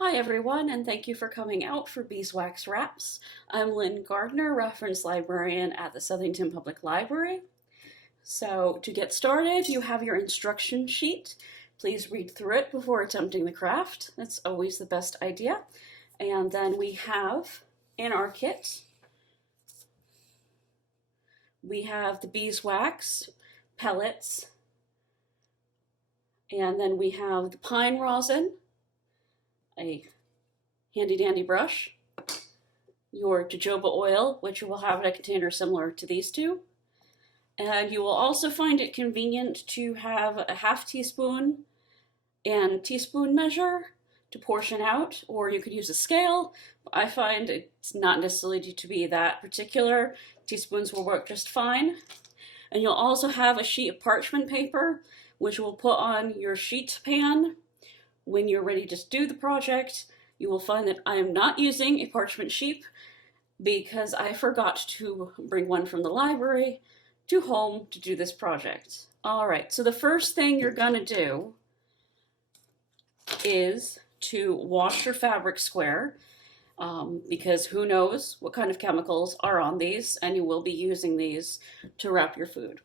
Hi everyone, and thank you for coming out for Beeswax Wraps. I'm Lynn Gardner, reference librarian at the Southington Public Library. So to get started, you have your instruction sheet. Please read through it before attempting the craft. That's always the best idea. And then we have in our kit, we have the beeswax pellets, and then we have the pine rosin, a handy dandy brush, your jojoba oil, which you will have in a container similar to these two. And you will also find it convenient to have a half teaspoon and teaspoon measure to portion out, or you could use a scale. I find it's not necessarily to be that particular. Teaspoons will work just fine. And you'll also have a sheet of parchment paper, which you will put on your sheet pan. When you're ready to do the project, you will find that I am not using a parchment sheet because I forgot to bring one from the library to home to do this project. All right, so the first thing you're gonna do is to wash your fabric square because who knows what kind of chemicals are on these, and you will be using these to wrap your food.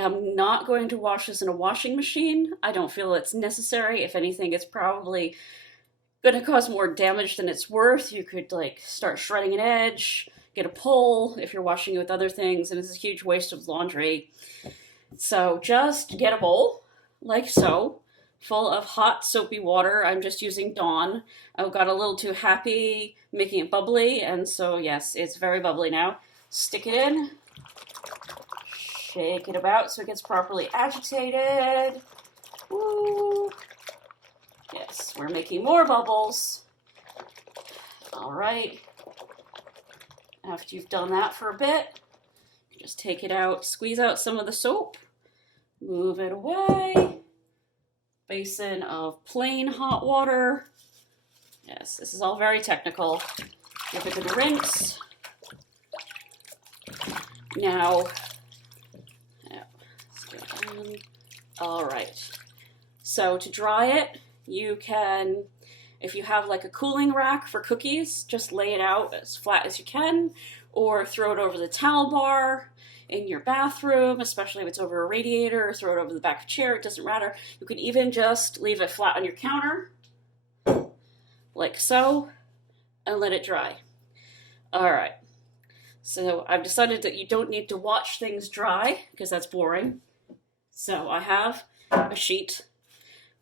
I'm not going to wash this in a washing machine. I don't feel it's necessary. If anything, it's probably going to cause more damage than it's worth. You could start shredding an edge, get a pole if you're washing it with other things, and it's a huge waste of laundry. So just get a bowl, like so, full of hot soapy water. I'm just using Dawn. I got a little too happy making it bubbly, and so yes, it's very bubbly now. Stick it in. Shake it about so it gets properly agitated. Woo! Yes, we're making more bubbles. All right. After you've done that for a bit, you just take it out, squeeze out some of the soap, move it away. Basin of plain hot water. Yes, this is all very technical. Give it a good rinse. Now, all right, so to dry it, you can, if you have like a cooling rack for cookies, just lay it out as flat as you can, or throw it over the towel bar in your bathroom, especially if it's over a radiator, or throw it over the back of a chair, it doesn't matter. You can even just leave it flat on your counter, like so, and let it dry. All right, so I've decided that you don't need to watch things dry, because that's boring. So I have a sheet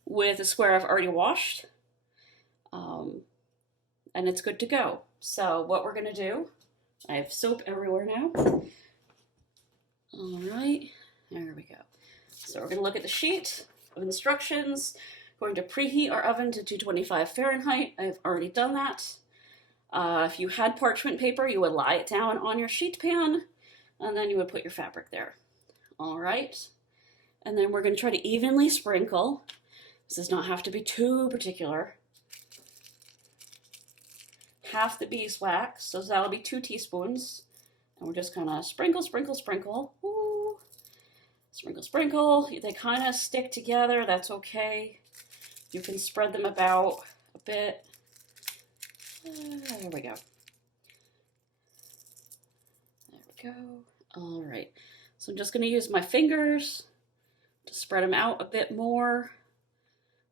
with a square I've already washed, and it's good to go. So what we're gonna do, I have soap everywhere now. All right, there we go. So we're gonna look at the sheet of instructions. Going to preheat our oven to 225 Fahrenheit. I've already done that. If you had parchment paper, you would lie it down on your sheet pan, and then you would put your fabric there. All right. And then we're going to try to evenly sprinkle. This does not have to be too particular. Half the beeswax, so that'll be 2 teaspoons. And we're just going to sprinkle, sprinkle, sprinkle. Ooh. Sprinkle, sprinkle. They kind of stick together. That's okay. You can spread them about a bit. There we go. There we go. All right. So I'm just going to use my fingers to spread them out a bit more.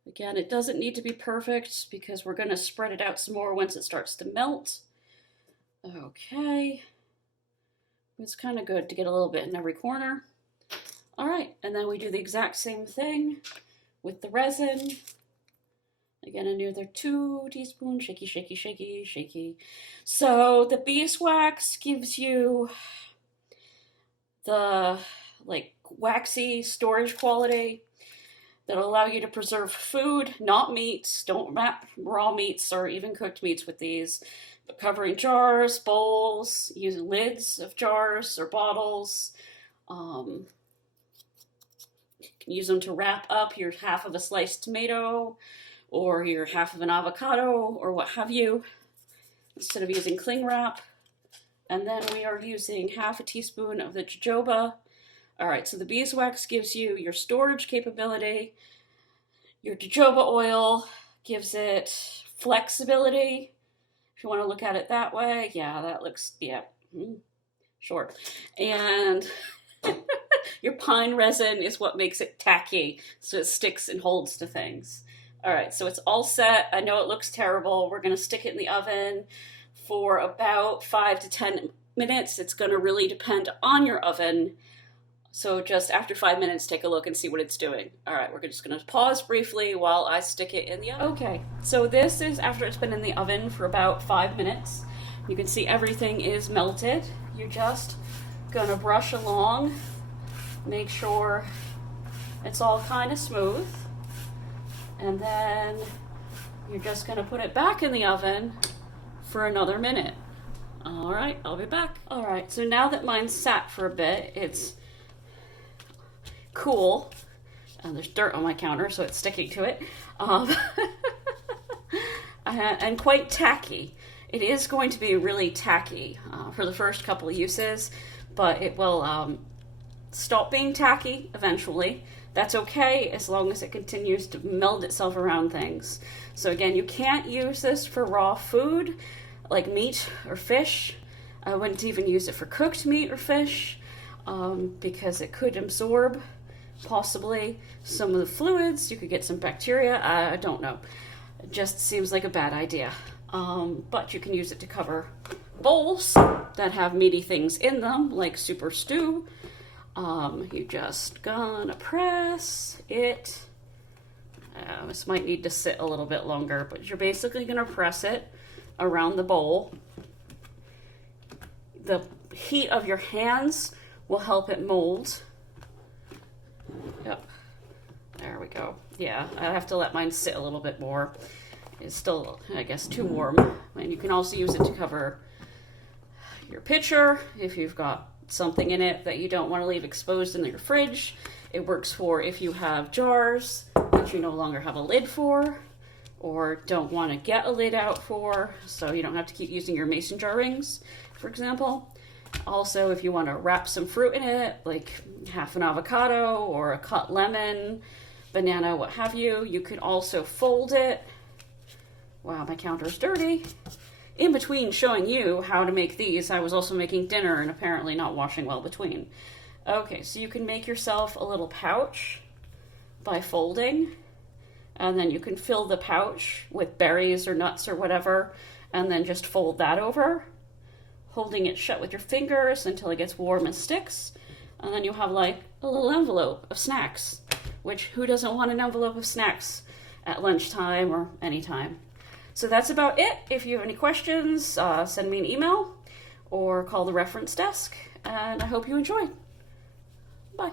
Again, it doesn't need to be perfect because we're going to spread it out some more once it starts to melt. Okay. It's kind of good to get a little bit in every corner. All right, and then we do the exact same thing with the resin. Again, another 2 teaspoons, shaky, shaky, shaky, shaky. So the beeswax gives you the waxy storage quality that'll allow you to preserve food, not meats. Don't wrap raw meats or even cooked meats with these, but covering jars, bowls, use lids of jars or bottles. You can use them to wrap up your half of a sliced tomato or your half of an avocado or what have you, instead of using cling wrap. And then we are using half a teaspoon of the jojoba. All right, so the beeswax gives you your storage capability. Your jojoba oil gives it flexibility. If you want to look at it that way, yeah, that looks, yeah, sure. And your pine resin is what makes it tacky, so it sticks and holds to things. All right, so it's all set. I know it looks terrible. We're gonna stick it in the oven for about 5 to 10 minutes. It's gonna really depend on your oven. So just after 5 minutes, take a look and see what it's doing. All right, we're just gonna pause briefly while I stick it in the oven. Okay, so this is after it's been in the oven for about 5 minutes. You can see everything is melted. You're just gonna brush along, make sure it's all kind of smooth. And then you're just gonna put it back in the oven for another minute. All right, I'll be back. All right, so now that mine's sat for a bit, it's cool. There's dirt on my counter, so it's sticking to it. And quite tacky. It is going to be really tacky for the first couple of uses, but it will stop being tacky eventually. That's okay as long as it continues to meld itself around things. So again, you can't use this for raw food like meat or fish. I wouldn't even use it for cooked meat or fish because it could absorb possibly some of the fluids. You could get some bacteria. I don't know. It just seems like a bad idea. But you can use it to cover bowls that have meaty things in them, like soup or stew. You just gonna press it. This might need to sit a little bit longer, but you're basically gonna press it around the bowl. The heat of your hands will help it mold. Yep, there we go. Yeah, I have to let mine sit a little bit more. It's still, I guess, too warm. And you can also use it to cover your pitcher if you've got something in it that you don't want to leave exposed in your fridge. It works for if you have jars that you no longer have a lid for or don't want to get a lid out for, so you don't have to keep using your mason jar rings, for example. Also, if you want to wrap some fruit in it, like half an avocado or a cut lemon, banana, what have you, you can also fold it. Wow, my counter's dirty. In between showing you how to make these, I was also making dinner and apparently not washing well between. Okay, so you can make yourself a little pouch by folding, and then you can fill the pouch with berries or nuts or whatever, and then just fold that over, holding it shut with your fingers until it gets warm and sticks, and then you'll have like a little envelope of snacks, which who doesn't want an envelope of snacks at lunchtime or anytime? So that's about it. If you have any questions, send me an email or call the reference desk, and I hope you enjoy. Bye.